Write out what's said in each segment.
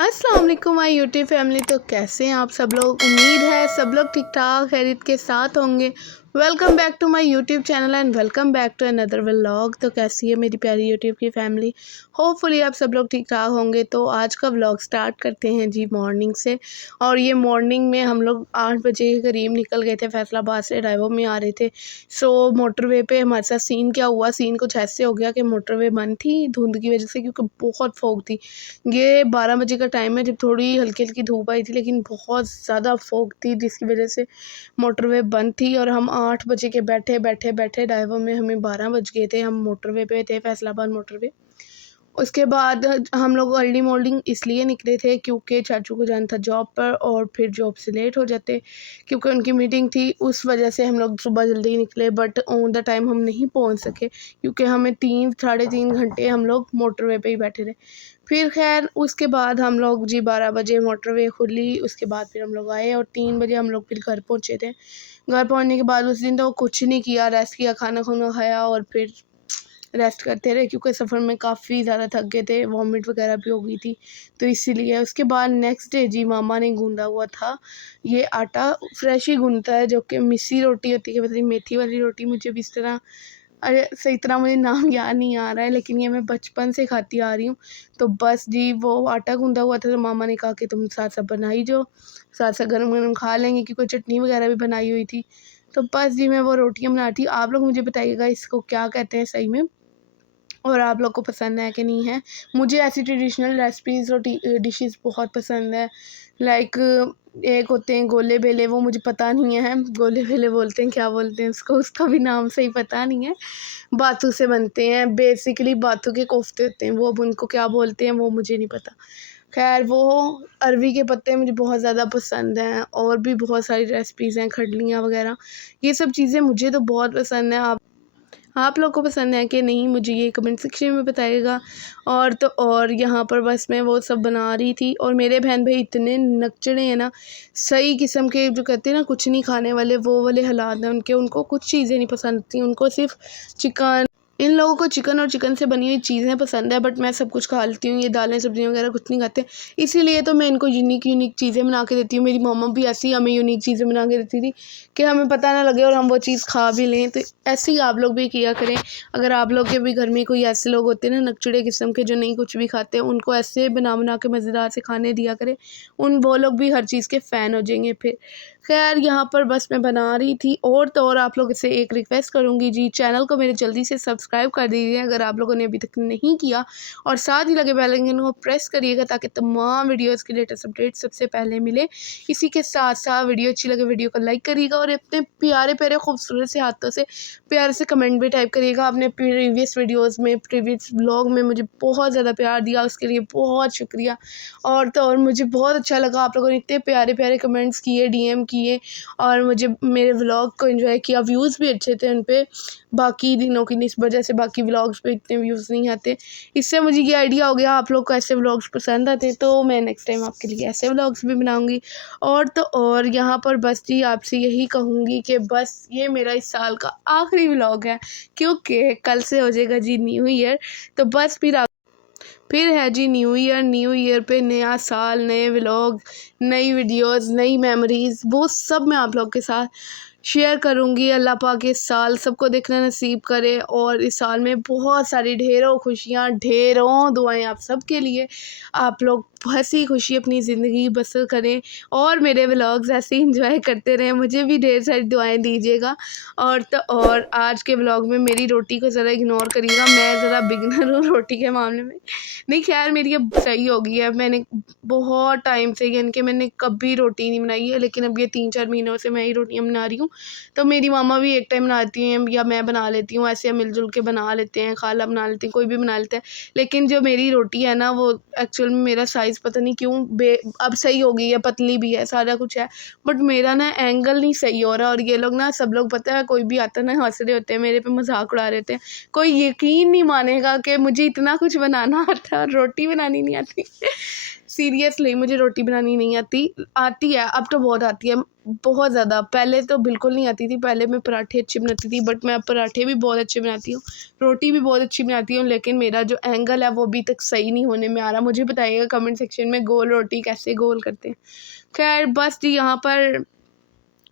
अस्सलाम वालेकुम my YouTube family. तो कैसे हैं आप सब लोग? उम्मीद है सब लोग ठीक ठाक खैरियत के साथ होंगे। Welcome back to my YouTube channel and welcome back to another vlog. तो कैसी है मेरी प्यारी यूट्यूब की फैमिली? होपफुली आप सब लोग ठीक ठाक होंगे। तो आज का व्लॉग स्टार्ट करते हैं जी मॉर्निंग से। और ये मॉर्निंग में हम लोग 8 बजे के करीब निकल गए थे, फैसलाबाद से ड्राइवर में आ रहे थे। सो मोटरवे पे हमारे साथ सीन क्या हुआ, सीन कुछ ऐसे हो गया कि मोटरवे बंद थी धुंध की वजह से, क्योंकि बहुत फॉग थी। ये 12 बजे का टाइम है जब थोड़ी हल्की-हल्की धूप आई थी, लेकिन बहुत ज़्यादा फॉग थी जिसकी वजह से मोटरवे बंद थी। और हम 8 बजे के बैठे ड्राइवर में हमें 12 बज गए थे। हम मोटरवे पे थे, फैसलाबाद मोटरवे। उसके बाद हम लोग अर्ली मॉर्निंग इसलिए निकले थे क्योंकि चाचू को जाना था जॉब पर, और फिर जॉब से लेट हो जाते क्योंकि उनकी मीटिंग थी। उस वजह से हम लोग सुबह जल्दी निकले, बट ऑन द टाइम हम नहीं पहुंच सके क्योंकि हमें 3 साढ़े 3 घंटे हम लोग मोटरवे पे ही बैठे रहे। फिर खैर उसके बाद हम लोग जी 12 बजे मोटरवे खुली। उसके बाद फिर हम लोग आए और 3 बजे हम लोग फिर घर पहुँचे थे। घर पहुँचने के बाद उस दिन तो कुछ नहीं किया, रेस्ट किया, खाना खुना खाया और फिर रेस्ट करते रहे क्योंकि सफ़र में काफ़ी ज़्यादा थक गए थे, वॉमिट वगैरह भी हो गई थी, तो इसीलिए। उसके बाद नेक्स्ट डे जी मामा ने गूँधा हुआ था। ये आटा फ्रेश ही गूँधता है, जो कि मिस्सी रोटी होती है, पता नहीं मेथी वाली रोटी, मुझे भी इस तरह अरे सही तरह मुझे नाम याद नहीं आ रहा है, लेकिन ये मैं बचपन से खाती आ रही हूँ। तो बस जी वो आटा गूँधा हुआ था, तो मामा ने कहा कि तुम साथ-साथ बनाई जाओ, साथ-साथ गरम-गरम खा लेंगे, क्योंकि चटनी वगैरह भी बनाई हुई थी। तो बस जी मैं वो रोटियाँ बना रही थी। आप लोग मुझे बताइएगा इसको क्या कहते हैं सही में, और आप लोग को पसंद है कि नहीं है। मुझे ऐसी ट्रेडिशनल रेसिपीज़ और डिशेज़ बहुत पसंद है। लाइक एक होते हैं गोले बेले, वो मुझे पता नहीं है, गोले बेले बोलते हैं, क्या बोलते हैं उसको, उसका भी नाम सही पता नहीं है। बाथू से बनते हैं, बेसिकली बाथू के कोफ्ते होते हैं वो, अब उनको क्या बोलते हैं वो मुझे नहीं पता। खैर वो अरवी के पत्ते मुझे बहुत ज़्यादा पसंद हैं, और भी बहुत सारी रेसिपीज़ हैं, खडलियाँ वगैरह, ये सब चीज़ें मुझे तो बहुत पसंद है। आप लोग को पसंद है कि नहीं, मुझे ये कमेंट सेक्शन में बताइएगा। और तो और यहाँ पर बस मैं वो सब बना रही थी, और मेरे बहन भाई इतने नकचड़े हैं ना, सही किस्म के, जो कहते हैं ना कुछ नहीं खाने वाले, वो वाले हालात हैं उनके। उनको कुछ चीज़ें नहीं पसंद थी, उनको सिर्फ चिकन, इन लोगों को चिकन और चिकन से बनी हुई चीज़ें पसंद है, बट मैं सब कुछ खा लेती हूँ। ये दालें सब्जियाँ वगैरह कुछ नहीं खाते, इसीलिए तो मैं इनको यूनिक चीज़ें बना के देती हूँ। मेरी मम्मा भी ऐसी ही हमें यूनिक चीज़ें बना के देती थी कि हमें पता ना लगे और हम वो चीज़ खा भी लें। तो ऐसे ही आप लोग भी किया करें। अगर आप लोग के भी घर में कोई ऐसे लोग होते हैं ना नकचड़े किस्म के, जो नहीं कुछ भी खाते, उनको ऐसे बना बना के मज़ेदार से खाने दिया करें, वो लोग भी हर चीज़ के फ़ैन हो जाएंगे फिर। खैर यहाँ पर बस मैं बना रही थी। और तो और आप लोग से एक रिक्वेस्ट करूँगी जी, चैनल को मेरे जल्दी से सब्सक्राइब कर दीजिए अगर आप लोगों ने अभी तक नहीं किया, और साथ ही लगे बेल आइकन को प्रेस करिएगा ताकि तमाम वीडियोज़ की लेटेस्ट अपडेट सबसे पहले मिले। इसी के साथ साथ वीडियो अच्छी लगे वीडियो को लाइक करिएगा, और अपने प्यारे प्यारे खूबसूरत से हाथों से प्यारे से कमेंट भी टाइप करिएगा। आपने प्रीवियस वीडियोज़ में, प्रीवियस व्लॉग में मुझे बहुत ज़्यादा प्यार दिया, उसके लिए बहुत शुक्रिया। और तो और मुझे बहुत अच्छा लगा, आप लोगों ने इतने प्यारे प्यारे कमेंट्स किए, डीएम किए, और मुझे मेरे व्लॉग को एंजॉय किया। व्यूज़ भी अच्छे थे उन पे, बाकी दिनों की निस्बत, जैसे बाकी व्लॉग्स पे इतने व्यूज़ नहीं आते। इससे मुझे ये आइडिया हो गया आप लोग को ऐसे व्लॉग्स पसंद आते, तो मैं नेक्स्ट टाइम आपके लिए ऐसे व्लॉग्स भी बनाऊँगी। और तो और यहाँ पर बस जी आपसे यही कहूँगी कि बस ये मेरा इस साल का आखिरी व्लॉग है, क्योंकि कल से हो जाएगा जी न्यू ईयर। तो बस फिर है जी न्यू ईयर। न्यू ईयर पे नया साल, नए व्लॉग, नई वीडियोस, नई मेमोरीज़, वो सब मैं आप लोग के साथ शेयर करूँगी। अल्लाह पाक इस साल सबको देखना नसीब करे, और इस साल में बहुत सारी ढेरों खुशियाँ, ढेरों दुआएं आप सब के लिए। आप लोग हंसी खुशी अपनी ज़िंदगी बसर करें, और मेरे व्लॉग्स ऐसे ही इंजॉय करते रहें। मुझे भी ढेर सारी दुआएं दीजिएगा। और तो और आज के व्लॉग में मेरी रोटी को ज़रा इग्नोर करिएगा, मैं ज़रा बिगनर हूँ रोटी के मामले में। नहीं खैर मेरी अब सही हो गई है, मैंने बहुत टाइम से, यानी कि मैंने कभी रोटी नहीं बनाई है, लेकिन अब ये 3-4 महीनों से मैं ही रोटियां बना रही हूँ। तो मेरी मामा भी एक टाइम बनाती हैं या मैं बना लेती हूँ, ऐसे हम मिलजुल के बना लेते हैं, खाला बना लेती हैं, कोई भी बना लेता है। लेकिन जो मेरी रोटी है ना, वो एक्चुअल में मेरा साइज़ पता नहीं क्यों अब सही हो गई है, पतली भी है, सारा कुछ है, बट मेरा ना एंगल नहीं सही हो रहा। और ये लोग ना, सब लोग पता है, कोई भी आता ना हंस रहे होते हैं मेरे पे, मजाक उड़ा रहे होते हैं। कोई यकीन नहीं मानेगा कि मुझे इतना कुछ बनाना आता है और रोटी बनानी नहीं आती। सीरियसली मुझे रोटी बनानी नहीं आती है, अब तो बहुत आती है, बहुत ज़्यादा। पहले तो बिल्कुल नहीं आती थी, पहले मैं पराठे अच्छे बनाती थी, बट मैं अब पराठे भी बहुत अच्छे बनाती हूँ, रोटी भी बहुत अच्छी बनाती हूँ। लेकिन मेरा जो एंगल है वो अभी तक सही नहीं होने में आ रहा। मुझे बताइएगा कमेंट सेक्शन में गोल रोटी कैसे गोल करते हैं। खैर बस जी, यहाँ पर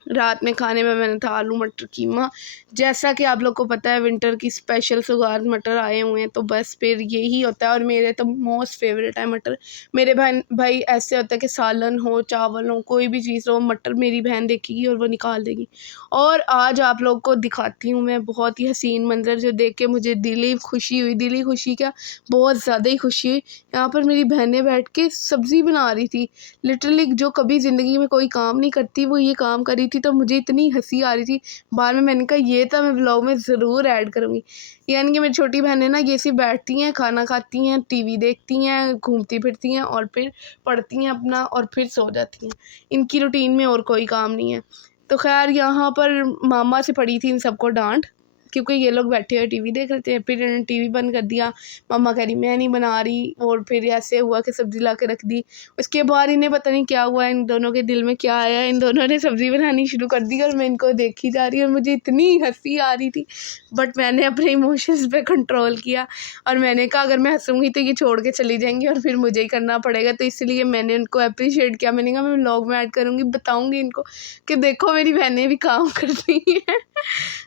रात में खाने में मैंने था आलू मटर कीमा। जैसा कि आप लोग को पता है विंटर की स्पेशल सौगात मटर आए हुए हैं, तो बस फिर यही होता है। और मेरे तो मोस्ट फेवरेट है मटर। मेरे भाई ऐसे होता है कि सालन हो, चावल हो, कोई भी चीज़ हो, मटर मेरी बहन देखेगी और वो निकाल देगी। और आज आप लोग को दिखाती हूँ मैं बहुत ही हसीन मंजर, जो देख के मुझे दिली खुशी हुई। दिली खुशी क्या, बहुत ज़्यादा ही खुशी हुई। यहाँ पर मेरी बहनें बैठ के सब्ज़ी बना रही थी। लिटरली जो कभी ज़िंदगी में कोई काम नहीं करती वो ये काम कर रही थी, तो मुझे इतनी हंसी आ रही थी। बाद में मैंने कहा ये तो मैं व्लॉग में ज़रूर ऐड करूँगी। यानी कि मेरी छोटी बहनें ना ये सिर्फ बैठती हैं, खाना खाती हैं, टीवी देखती हैं, घूमती फिरती हैं और फिर पढ़ती हैं अपना और फिर सो जाती हैं। इनकी रूटीन में और कोई काम नहीं है। तो खैर यहाँ पर मामा से पड़ी थी इन सबको डांट, क्योंकि ये लोग बैठे हुए टीवी देख रहे थे। फिर इन्होंने टीवी बंद कर दिया। मम्मा कह रही मैं नहीं बना रही, और फिर ऐसे हुआ कि सब्ज़ी ला के रख दी। उसके बाद इन्हें पता नहीं क्या हुआ, इन दोनों के दिल में क्या आया, इन दोनों ने सब्ज़ी बनानी शुरू कर दी और मैं इनको देखी जा रही और मुझे इतनी हंसी आ रही थी। बट मैंने अपने इमोशंस पे कंट्रोल किया और मैंने कहा अगर मैं हंसूँगी तो ये छोड़ के चली जाएंगी और फिर मुझे ही करना पड़ेगा। तो इसलिए मैंने उनको अप्रिशिएट किया। मैंने कहा मैं व्लॉग में ऐड करूँगी, बताऊँगी इनको कि देखो मेरी बहनें भी काम करती हैं।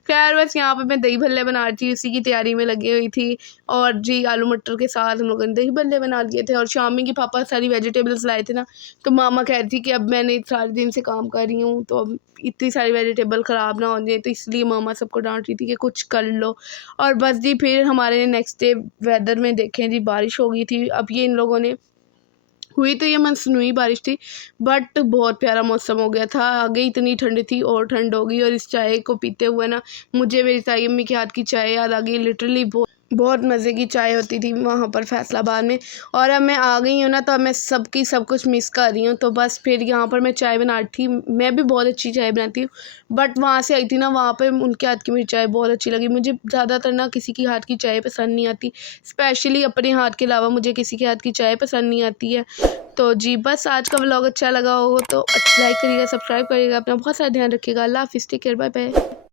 खैर बस यहाँ पे मैं दही भल्ले बना रही थी, उसी की तैयारी में लगी हुई थी। और जी आलू मटर के साथ हम लोगों ने दही भल्ले बना लिए थे। और शाम में कि पापा सारी वेजिटेबल्स लाए थे ना, तो मामा कह रही थी कि अब मैंने सारे दिन से काम कर रही हूँ तो अब इतनी सारी वेजिटेबल ख़राब ना हो जाए, तो इसलिए मामा सबको डांट रही थी कि कुछ कर लो। और बस जी फिर हमारे नेक्स्ट डे वेदर में देखें जी, बारिश हो गई थी। अब ये इन लोगों ने हुई तो ये मानसूनी बारिश थी, बट बहुत प्यारा मौसम हो गया था। आगे इतनी ठंड थी और ठंड हो गई। और इस चाय को पीते हुए ना मुझे मेरी ताई अम्मी के हाथ की चाय याद आ गई। लिटरली बहुत मज़े की चाय होती थी वहाँ पर फैसलाबाद में। और अब मैं आ गई हूँ ना, तो अब मैं सबकी सब कुछ मिस कर रही हूँ। तो बस फिर यहाँ पर मैं चाय बना रही थी। मैं भी बहुत अच्छी चाय बनाती हूँ, बट वहाँ से आई थी ना, वहाँ पे उनके हाथ की मुझे चाय बहुत अच्छी लगी। मुझे ज़्यादातर ना किसी की हाथ की चाय पसंद नहीं आती, स्पेशली अपने हाथ के अलावा मुझे किसी के हाथ की चाय पसंद नहीं आती है। तो जी बस आज का व्लॉग अच्छा लगा हो तो लाइक करिएगा, सब्सक्राइब करिएगा, अपना बहुत सारा ध्यान रखिएगा। अल्लाह हाफ़िज़, टेक केयर, बाय बाय।